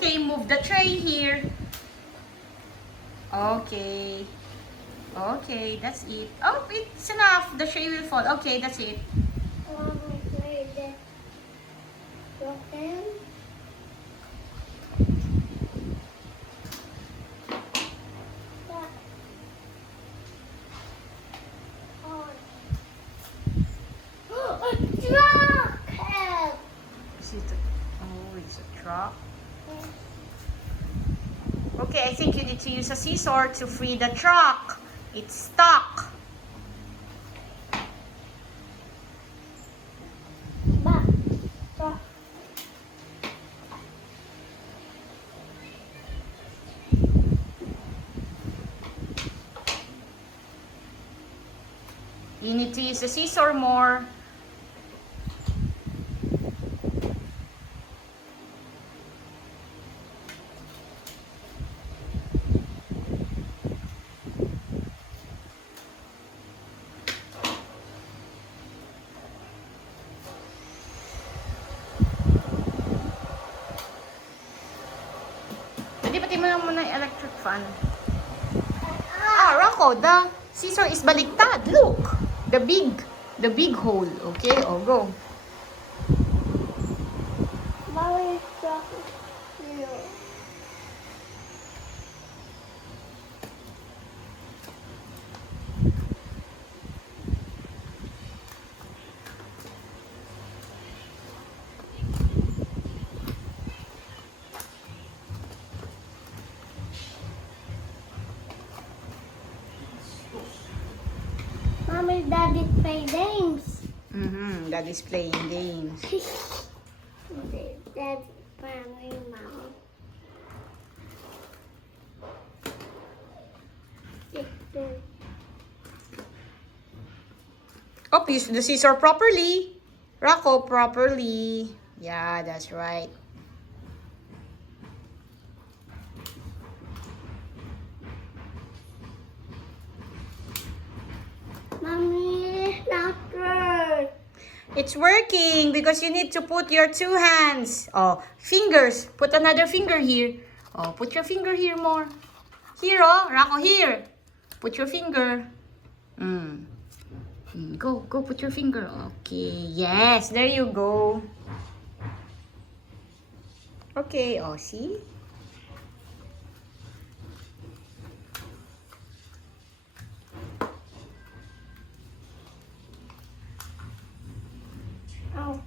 Okay, move the tray here. Okay. Okay, that's it. Oh, it's enough. The tray will fall. Okay, that's it. Is it it's a truck. Okay, I think you need to use a scissor to free the truck. It's stuck. You need to use the scissor more. Pati mo lang muna yung electric fan. Rocco, the scissor is baliktad. Look! The big hole. Okay, go. Mommy, Daddy play games. Daddy's playing games. Daddy playing mom. Oh, use the scissor properly. Rocco, properly. Yeah, that's right. Mommy, not good. It's working because you need to put your 2 hands. Oh, fingers. Put another finger here. Oh, put your finger here more. Here, Rocco, here. Put your finger. Go, put your finger. Okay, yes, there you go. Okay, see? Oh.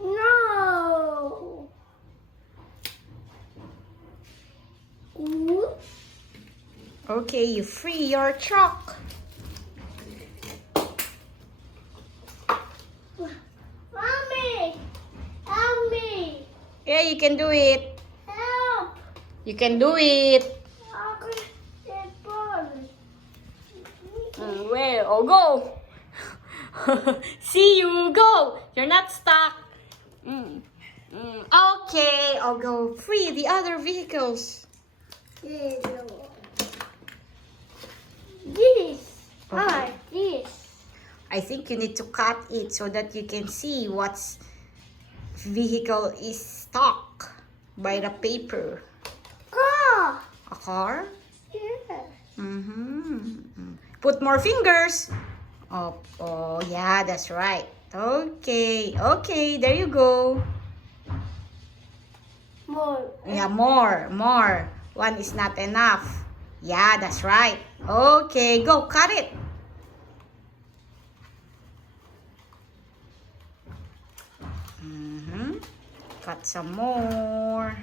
No. Ooh. Okay, you free your truck. Mommy, help me. Yeah, you can do it. Help. You can do it. Where? Go. See you. Go. You're not stuck. Okay, I'll go free the other vehicles. This. Okay. This. I think you need to cut it so that you can see what's vehicle is stuck by the paper. Car. A car? Yeah. Put more fingers. Oh, yeah, that's right. Okay, there you go. More. Yeah, more. One is not enough. Yeah, that's right. Okay, go, cut it. Cut some more.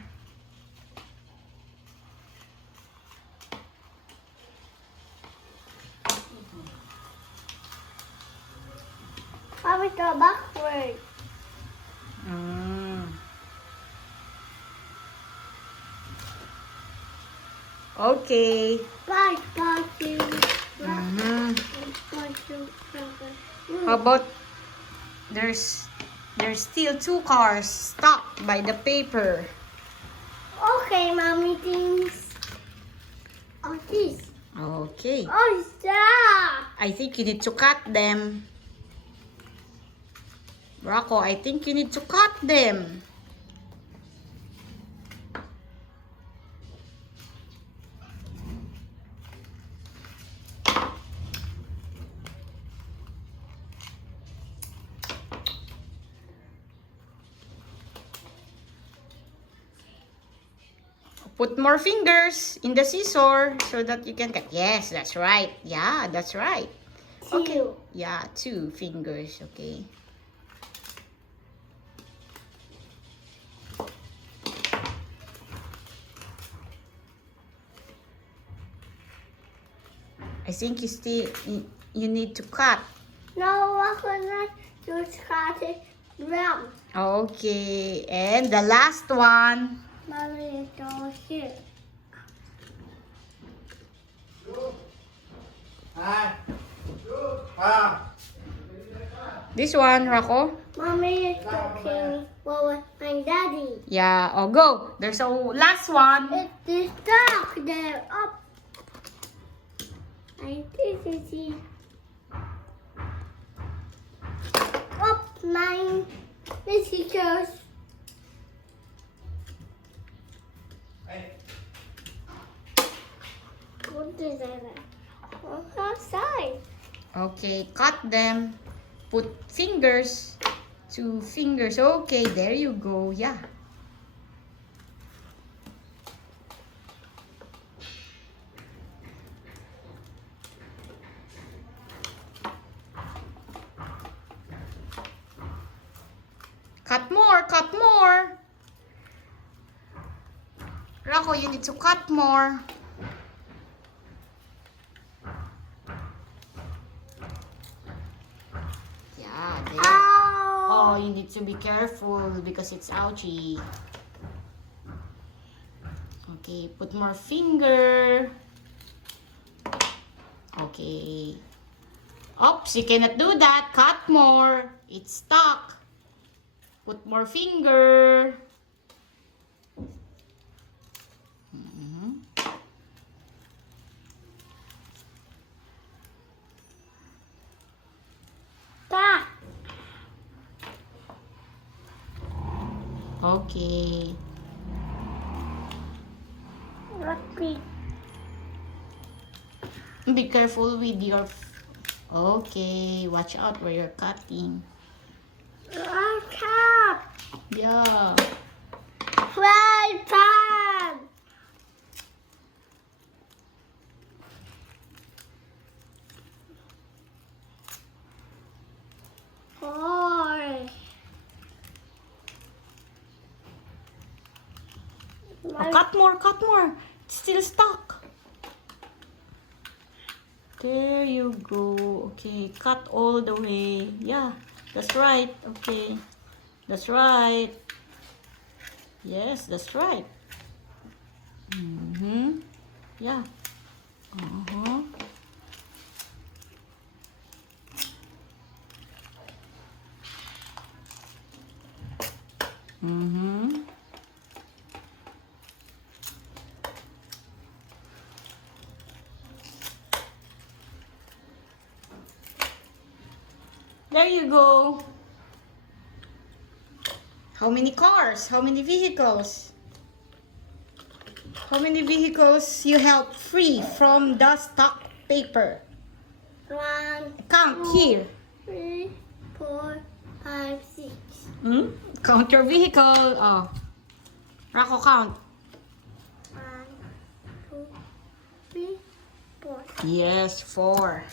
Mommy, go backward. Okay. Bye, bye, you. Mhm. Bye, you. How about there's still 2 cars stuck by the paper. Okay, mommy, things. Oh, this. Okay. Oh, stop. I think you need to cut them. Rocco, I think you need to cut them. Put more fingers in the scissor so that you can cut. Yes, that's right. Yeah, that's right. Okay. Two. Yeah, 2 fingers. Okay. I think you need to cut. No, I cannot just cut it round. Okay, and the last one. Mommy, it's all here. This one, Rocco. Mommy is talking with my daddy. Yeah, oh go. There's a last one. It's stuck there. Up. I think it's here. Up, my visitors. What is that? What's outside? Okay, cut them. Put fingers. 2 fingers. Okay, there you go. Yeah. Cut more, cut more. Rocco, you need to cut more. Yeah, there. Oh, Ow! you need to be careful because it's ouchy. Okay, put more finger. Okay. Oops, you cannot do that. Cut more. It's stuck. Put more finger. Mhm. Back. Okay. Repeat. Be careful with your... Okay, watch out where you're cutting. Up. Yeah. Fry pan. Four. Oh, cut more, cut more. It's still stuck. There you go. Okay, cut all the way. Yeah, that's right. Okay, that's right. Yes, that's right. Mm-hmm. Yeah. Uh-huh. Mm-hmm. There you go. How many cars? How many vehicles? How many vehicles you help free from the stock paper? 1, Count here. 3, 4, 5, 6. Hmm? Count your vehicle. Oh. Rocco, count. 1, 2, 3, 4. Yes, 4.